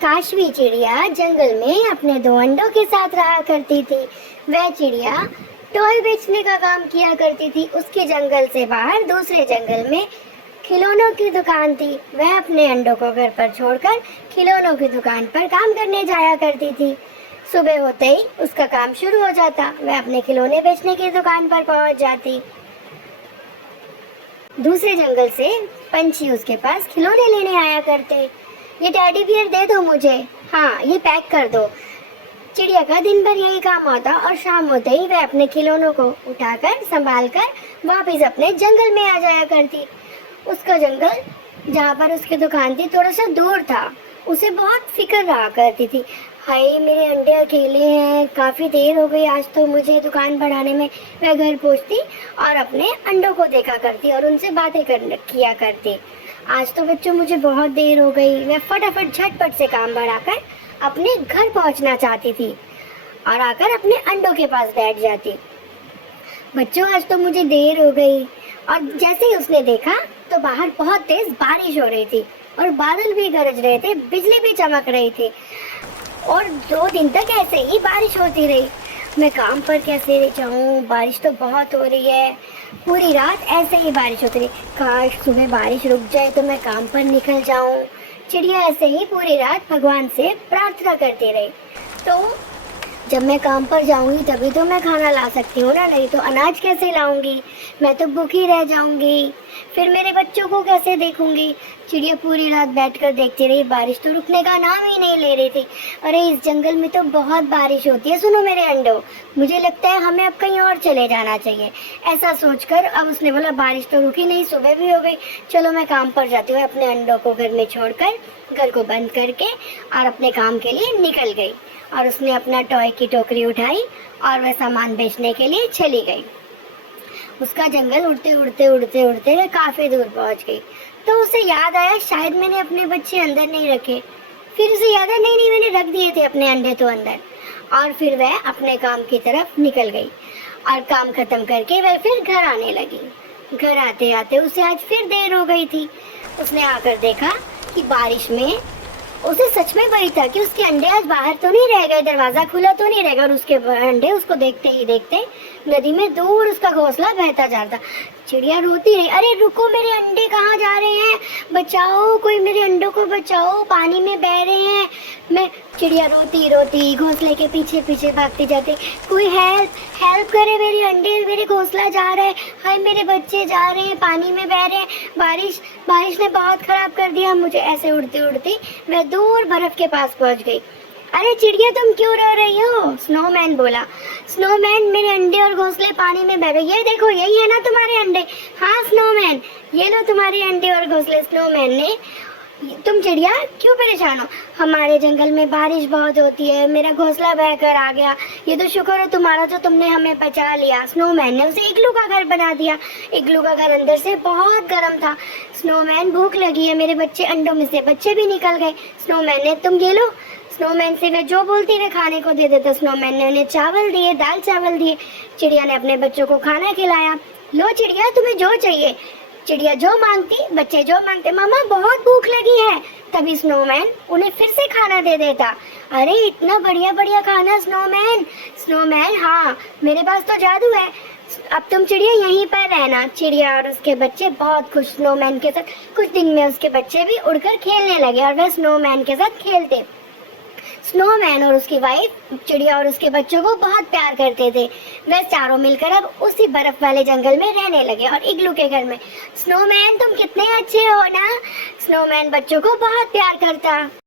काशवी चिड़िया जंगल में अपने दो अंडों के साथ रहा करती थी। वह चिड़िया टॉय बेचने का काम किया करती थी। उसके जंगल से बाहर दूसरे जंगल में खिलौनों की दुकान थी। वह अपने अंडों को घर पर छोड़कर खिलौनों की दुकान पर काम करने जाया करती थी। सुबह होते ही उसका काम शुरू हो जाता। वह अपने खिलौने बेचने की दुकान पर पहुंच जाती। दूसरे जंगल से पंछी उसके पास खिलौने लेने आया करते। ये टेडी बियर दे दो मुझे, हाँ ये पैक कर दो। चिड़िया का दिन भर यही काम होता और शाम होते ही वह अपने खिलौनों को उठाकर संभाल कर वापिस अपने जंगल में आ जाया करती। उसका जंगल जहाँ पर उसकी दुकान थी थोड़ा सा दूर था। उसे बहुत फिक्र रहा करती थी, हाय मेरे अंडे अकेले हैं, काफ़ी देर हो गई आज तो मुझे दुकान बढ़ाने में। वह घर पहुँचती और अपने अंडों को देखा करती और उनसे बातें किया करती। आज तो बच्चों मुझे बहुत देर हो गई। वह फटाफट झटपट से काम बढ़ाकर अपने घर पहुंचना चाहती थी और आकर अपने अंडों के पास बैठ जाती। बच्चों आज तो मुझे देर हो गई। और जैसे ही उसने देखा तो बाहर बहुत तेज बारिश हो रही थी और बादल भी गरज रहे थे, बिजली भी चमक रही थी और 2 दिन तक ऐसे ही बारिश होती रही। मैं काम पर कैसे जाऊँ, बारिश तो बहुत हो रही है। पूरी रात ऐसे ही बारिश होती रही। काश सुबह बारिश रुक जाए तो मैं काम पर निकल जाऊँ। चिड़िया ऐसे ही पूरी रात भगवान से प्रार्थना करती रही। तो जब मैं काम पर जाऊंगी तभी तो मैं खाना ला सकती हूँ ना, नहीं तो अनाज कैसे लाऊंगी, मैं तो भूखी रह जाऊंगी, फिर मेरे बच्चों को कैसे देखूंगी। चिड़िया पूरी रात बैठकर देखती रही, बारिश तो रुकने का नाम ही नहीं ले रही थी। अरे इस जंगल में तो बहुत बारिश होती है, सुनो मेरे अंडों, मुझे लगता है हमें अब कहीं और चले जाना चाहिए। ऐसा सोचकर अब उसने बोला बारिश तो रुकी नहीं, सुबह भी हो गई, चलो मैं काम पर जाती हूँ। अपने अंडों को घर में छोड़कर घर को बंद करके और अपने काम के लिए निकल गई और उसने अपना टॉय की टोकरी उठाई और वह सामान बेचने के लिए चली गई। उसका जंगल उड़ते उड़ते उड़ते उड़ते वह काफ़ी दूर पहुंच गई। तो उसे याद आया शायद मैंने अपने बच्चे अंदर नहीं रखे। फिर उसे याद आया नहीं मैंने रख दिए थे अपने अंडे तो अंदर। और फिर वह अपने काम की तरफ निकल गई और काम खत्म करके वह फिर घर आने लगी। घर आते आते उसे आज फिर देर हो गई थी। उसने आकर देखा कि बारिश में उसे सच में वही था कि उसके अंडे आज बाहर तो नहीं रह गए, दरवाजा खुला तो नहीं रहेगा। और उसके अंडे उसको देखते ही देखते नदी में दूर उसका घोंसला बहता जा रहा था। चिड़िया रोती रही, अरे रुको मेरे अंडे कहाँ जा रहे हैं, बचाओ कोई मेरे अंडों को बचाओ, पानी में बह रहे हैं। मैं चिड़िया रोती रोती घोंसले के पीछे पीछे भागती जाती, कोई हेल्प करे, मेरे अंडे मेरे घोंसला जा रहा है, हाय मेरे बच्चे जा रहे हैं, पानी में बह रहे हैं, बारिश ने बहुत खराब कर दिया मुझे। ऐसे उड़ती उड़ती मैं दूर बर्फ के पास पहुंच गई। अरे चिड़िया तुम क्यों रो रही हो, स्नोमैन बोला। स्नोमैन मेरे अंडे और घोंसले पानी में बह गए, ये देखो यही है ना तुम्हारे अंडे। हाँ स्नोमैन ये लो तुम्हारे अंडे और घोंसले। स्नोमैन ने, तुम चिड़िया क्यों परेशान हो, हमारे जंगल में बारिश बहुत होती है, मेरा घोंसला बहकर आ गया, ये तो शुक्र है तुम्हारा जो तुमने हमें बचा लिया। स्नोमैन ने उसे इग्लू का घर बना दिया। इग्लू का घर अंदर से बहुत गर्म था। स्नोमैन भूख लगी है, मेरे बच्चे अंडों में से बच्चे भी निकल गए। स्नोमैन ने, तुम ये लो। स्नोमैन से वे जो बोलती वे खाने को दे देता। स्नोमैन ने उन्हें चावल दिए, दाल चावल दिए। चिड़िया ने अपने बच्चों को खाना खिलाया। लो चिड़िया तुम्हें जो चाहिए। चिड़िया जो मांगती, बच्चे जो मांगते, मामा बहुत भूख लगी है। तभी स्नोमैन उन्हें फिर से खाना दे देता। अरे इतना बढ़िया बढ़िया खाना स्नोमैन, हाँ मेरे पास तो जादू है, अब तुम चिड़िया यहीं पर रहना। चिड़िया और उसके बच्चे बहुत खुश स्नोमैन के साथ। कुछ दिन में उसके बच्चे भी उड़कर खेलने लगे और वह स्नोमैन के साथ खेलते। स्नोमैन और उसकी वाइफ चिड़िया और उसके बच्चों को बहुत प्यार करते थे। वे चारों मिलकर अब उसी बर्फ वाले जंगल में रहने लगे और इग्लू के घर में। स्नोमैन तुम कितने अच्छे हो ना। स्नोमैन बच्चों को बहुत प्यार करता।